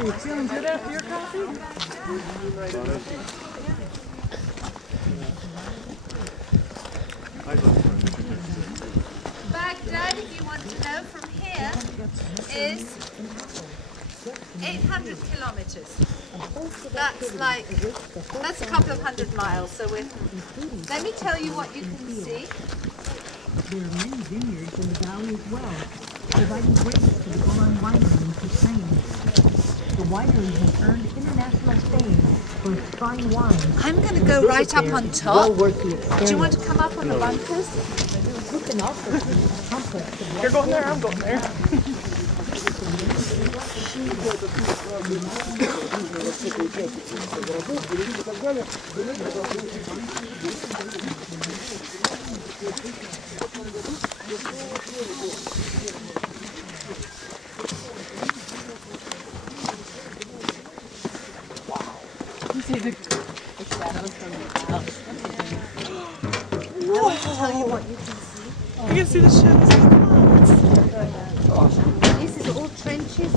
Are you feeling good after your coffee? Baghdad, if you want to know, from here is 800 kilometers. That's a couple of 100 miles. So let me tell you what you can see. There are many vineyards in the valley as well, providing grapes to the Golan Winery in Hussein. The winery has earned international fame for its fine wine. I'm going to go right up on top. Well worth the experience. Do you want to come up on the bunkers? You can also see the complex of You're going there, I'm going there. You see the shadows from the house. I want to tell you what you can see. You can see the shadows of the clouds. This is all trenches.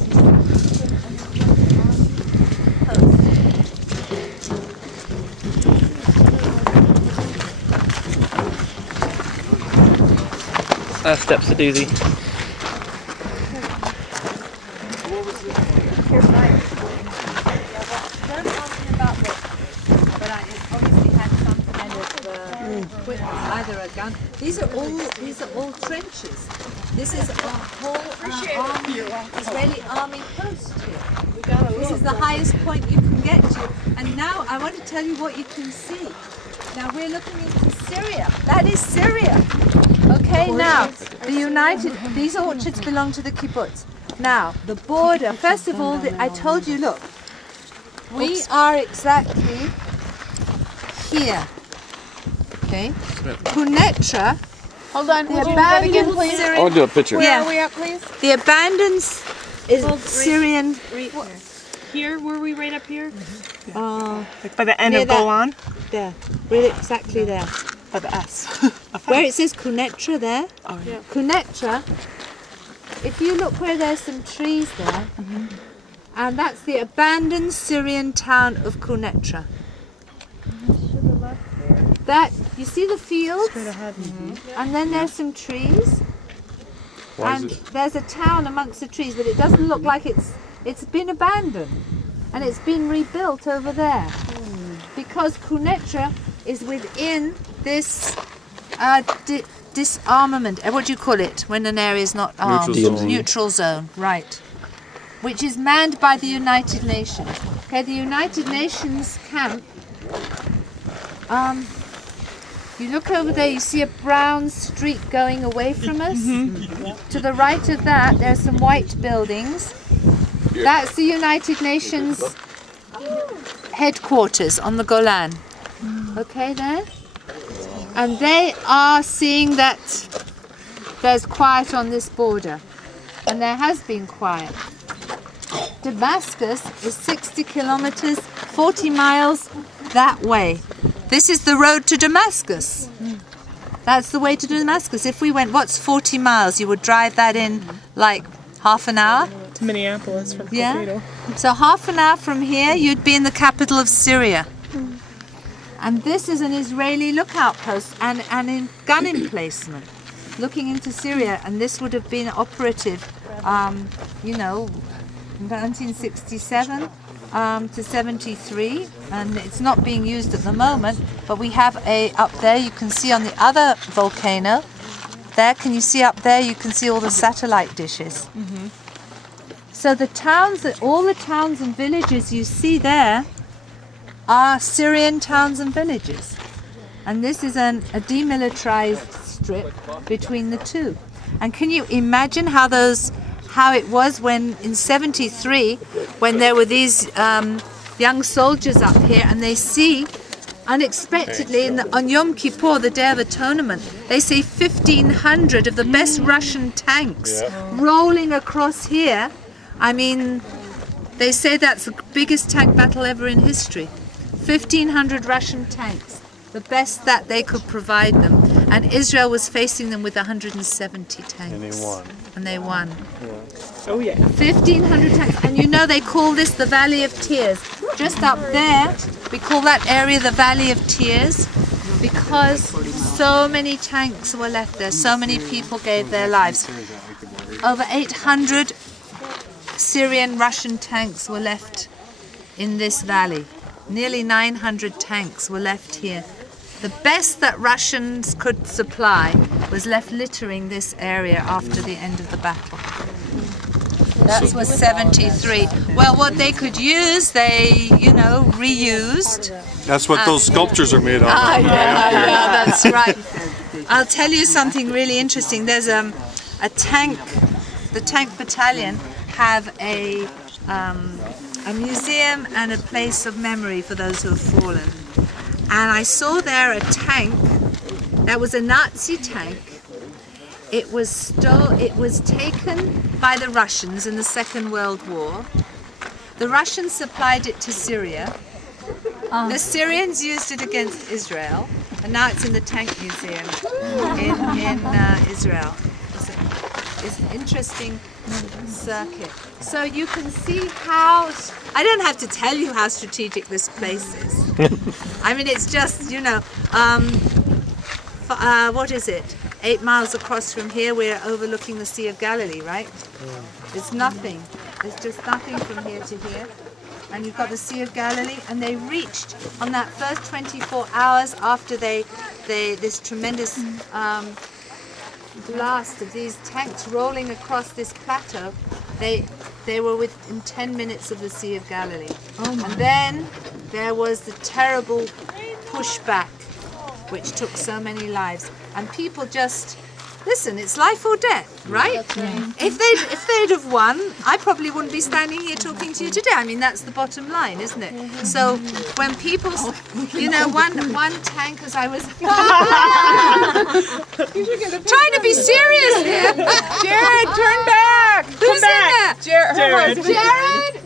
Steps to doozy. Don't ask me about this, but I obviously had some kind of equipment, either a gun. These are all trenches. This is a whole Israeli army post here. This is the highest point you can get to. And now I want to tell you what you can see. Now we're looking into Syria. That is Syria. Okay, now these orchards belong to the kibbutz. Now the border. First of all, I told you. Look, we are exactly here. Okay, Quneitra. Hold on, The would you do that again, abandoned please? Syrian. I'll do a picture. Where Yeah. are we at, please? The abandoned Syrian. Here, were we right up here? Like by the end Near of that- Golan? There, really exactly there. By the S. Where it says Quneitra there. Oh, yeah. Quneitra, if you look where there's some trees there, and that's the abandoned Syrian town of Quneitra. That, you see the fields? And then there's some trees. And there's a town amongst the trees, but it doesn't look like it's been abandoned. And it's been rebuilt over there. Because Quneitra is within this disarmament, what do you call it when an area is not armed? Neutral zone. Neutral zone, right. Which is manned by the United Nations. Okay, the United Nations camp, you look over there, you see a brown streak going away from us. To the right of that, there's some white buildings. That's the United Nations headquarters on the Golan. Okay, there? And they are seeing that there's quiet on this border. And there has been quiet. Damascus is 60 kilometers, 40 miles that way. This is the road to Damascus. That's the way to Damascus. If we went, what's 40 miles? You would drive that in like half an hour? To Minneapolis from Yeah. Colorado. So half an hour from here, you'd be in the capital of Syria. And this is an Israeli lookout post and in gun emplacement, looking into Syria. And this would have been operative, you know, 1967 to 73. And it's not being used at the moment, but we have up there, you can see on the other volcano, there, can you see up there, you can see all the satellite dishes. So the towns, all the towns and villages you see there are Syrian towns and villages. And this is a demilitarized strip between the two. And can you imagine how it was when in 73, when there were these young soldiers up here and they see unexpectedly on Yom Kippur, the Day of Atonement, they see 1,500 of the best Russian tanks rolling across here. I mean, they say that's the biggest tank battle ever in history. 1,500 Russian tanks, the best that they could provide them. And Israel was facing them with 170 tanks. And they won. And they won. Oh yeah. 1,500 tanks. And you know they call this the Valley of Tears. Just up there, we call that area the Valley of Tears because so many tanks were left there. So many people gave their lives. Over 800 Syrian Russian tanks were left in this valley. Nearly 900 tanks were left here. The best that Russians could supply was left littering this area after the end of the battle. That was 73. Well, what they could use, they, reused. That's what those sculptures are made of. Yeah, that's right. I'll tell you something really interesting. There's a tank, the tank battalion have a museum and a place of memory for those who have fallen. And I saw there a tank that was a Nazi tank. It was taken by the Russians in the Second World War. The Russians supplied it to Syria. The Syrians used it against Israel, and now it's in the tank museum in Israel. It's an interesting circuit. So you can see how, I don't have to tell you how strategic this place is. I mean, it's just, what is it? 8 miles across from here, we're overlooking the Sea of Galilee, right? It's nothing. It's just nothing from here to here. And you've got the Sea of Galilee, and they reached on that first 24 hours after this tremendous blast of these tanks rolling across this plateau, they were within 10 minutes of the Sea of Galilee. And then there was the terrible pushback, which took so many lives. And people just, listen, it's life or death, right? If they'd have won, I probably wouldn't be standing here talking to you today. I mean, that's the bottom line, isn't it? So when people, one tank, as I was trying to be serious here. Jared, turn back. Who's in there? Jared. Jared?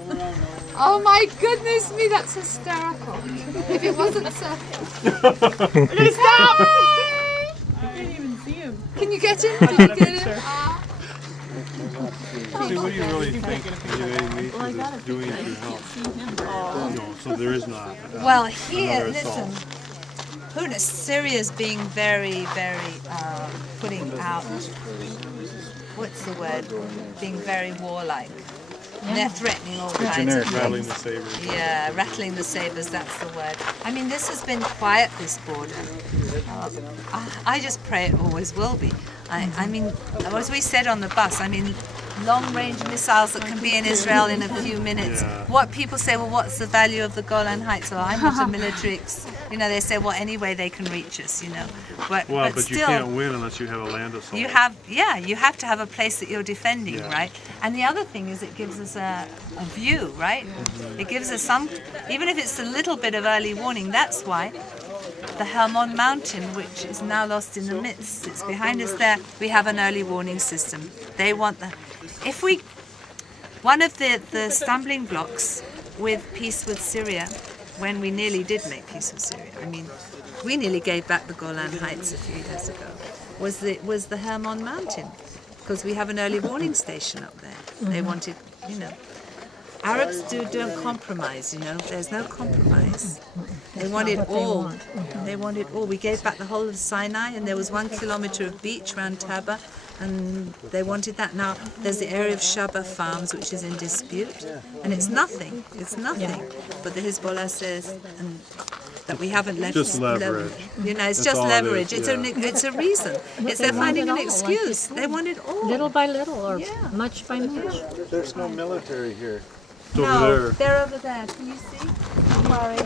Oh my goodness me, that's hysterical. If it wasn't so... Stop! Can you get in? Can you get in? See, what do you really think the UAE is doing to help? No, so there is not. Well, here, another listen. assault. Syria's being very, very, putting out, what's the word? Being very warlike. They're threatening all kinds of Rattling things. the sabers. Yeah, rattling the sabers, that's the word. I mean, this has been quiet, this border. I just pray it always will be. I mean, as we said on the bus, I mean, long-range missiles that can be in Israel in a few minutes. Yeah. What people say, well, what's the value of the Golan Heights? Well, I'm not a military, they say, well, anyway, they can reach us, But But still, you can't win unless you have a land assault. you have to have a place that you're defending, Yeah. right? And the other thing is it gives us a view, right? It gives us even if it's a little bit of early warning, that's why the Hermon Mountain, which is now lost in the midst, it's behind us there, we have an early warning system. They want one of the stumbling blocks with peace with Syria, when we nearly did make peace with Syria, I mean, we nearly gave back the Golan Heights a few years ago, was the Hermon Mountain, because we have an early warning station up there. They wanted, Arabs don't compromise, there's no compromise. They want it all. They want it all. We gave back the whole of Sinai, and there was 1 kilometer of beach around Taba, and they wanted that. Now, there's the area of Shaba Farms, which is in dispute, and it's nothing. It's nothing. But the Hezbollah says that we haven't left. Just leverage. It's That's just all it leverage. is, It's a reason. They're finding an excuse. They want it all. Little by little or Yeah. much by much. There's no military here. It's No, over there. they're over there. Can you see? Don't worry.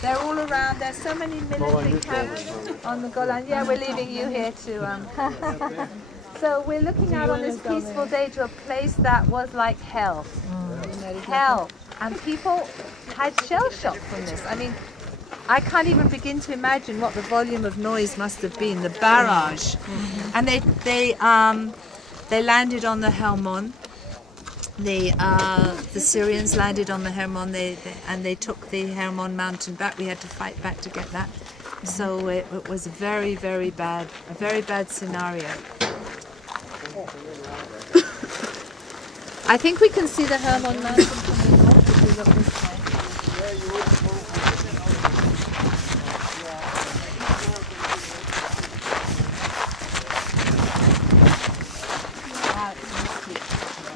They're all around. There's so many military camps on the Golan. Yeah, we're leaving you here to. So we're looking out on this peaceful day to a place that was like hell. Hell. And people had shell shock from this. I mean, I can't even begin to imagine what the volume of noise must have been. The barrage. And they landed on the Hermon. The Syrians landed on the Hermon, and they took the Hermon mountain back. We had to fight back to get that. So it was very, very bad, a very bad scenario. I think we can see the Hermon Mountain from the north if we look this way.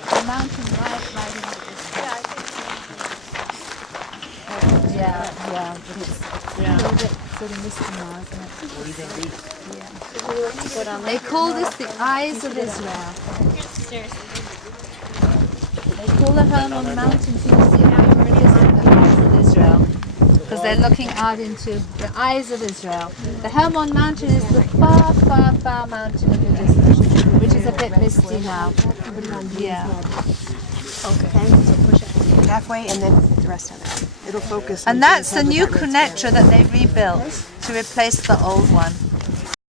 The mountain right in the yeah, but it's a little bit sort of misty now, isn't it? They call this the Eyes of Israel. They call the Hermon Mountain, can you see how it is the Eyes of Israel? Because they're looking out into the Eyes of Israel. The Hermon Mountain is the far, far, far mountain in the distance, which is a bit misty now. Yeah. Halfway and then the rest of it. It'll focus. And that's the new connector that they rebuilt to replace the old one.